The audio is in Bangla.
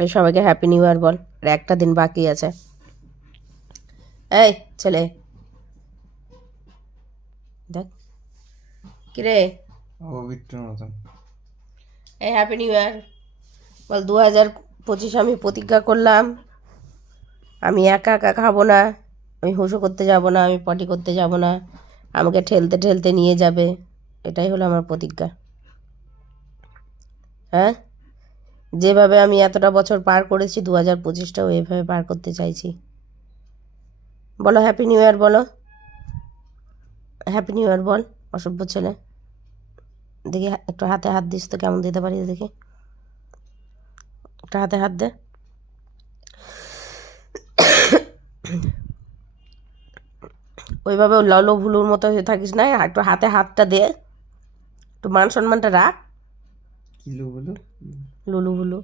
এই সবাইকে হ্যাপি নিউ ইয়ার বল, আর একটা দিন বাকি আছে। এই ছেলে দেখ কিরে, ও বিট্টুর মতন। এই হ্যাপি নিউ ইয়ার বল। 2025 আমি প্রতিজ্ঞা করলাম, আমি একা একা খাবো না, আমি হুসো করতে যাব না, আমি পটি করতে যাব না, আমাকে ঠেলতে ঠেলতে নিয়ে যাবে। এটাই হলো আমার প্রতিজ্ঞা। হ্যাঁ, যেভাবে আমি এতটা বছর পার করেছি 2025টাও এভাবে পার করতে চাইছি। বলো হ্যাপি নিউ ইয়ার, বলো হ্যাপি নিউ ইয়ার বল। অসভ্য ছেলে, দেখি একটু হাতে হাত দিস তো, কেমন দিতে পারি দেখি, একটা হাতে হাত দে। ওইভাবে ললো ভুলুর মতো হয়ে থাকিস না, একটু হাতে হাতটা দে, একটু মান সম্মানটা রাখ। কিলো বলো। লুলু ভুলু